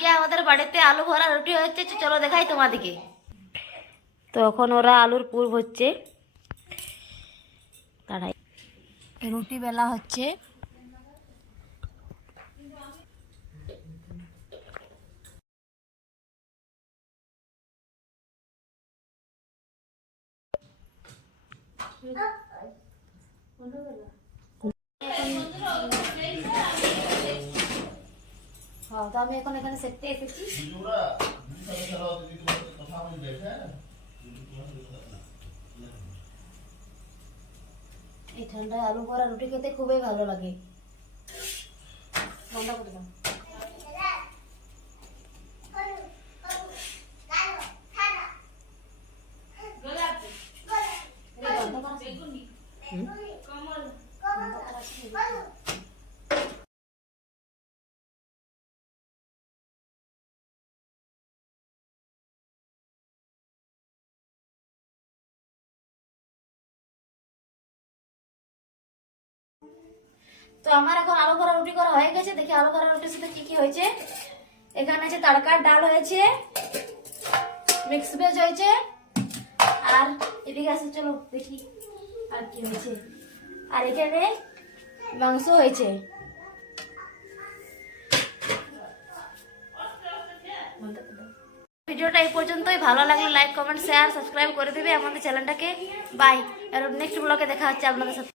আজকে আমাদের বাড়িতে আলু ভরা রুটি হচ্ছে, চলো দেখাই তোমাদেরকে। তো এখন ওরা আলুর পুর হচ্ছে, তারাই রুটি বেলা হচ্ছে। হ্যাঁ, তো আমি এখন এখানে সেটতে এসেছি। এই ঠান্ডায় আলু ভরা রুটি খেতে খুবই ভালো লাগে। বন্ধ করে দাও। তো আমার এখন আলু ভরা রুটি করা হয়ে গেছে। দেখি আলু ভরা রুটির সাথে কি কি হয়েছে। এখানে আছে তড়কার ডাল হয়েছে, মিক্স ভেজ হয়েছে, আর এদিকে আছে, চলো দেখি আর কি হয়েছে। আর এখানে মাংস হয়েছে। ভিডিওটা এই পর্যন্তই। ভালো লাগলে লাইক, কমেন্ট, শেয়ার, সাবস্ক্রাইব করে দিবে আমাদের চ্যানেলটাকে। বাই। আর নেক্সট ব্লগে দেখা হচ্ছে আপনাদের সাথে।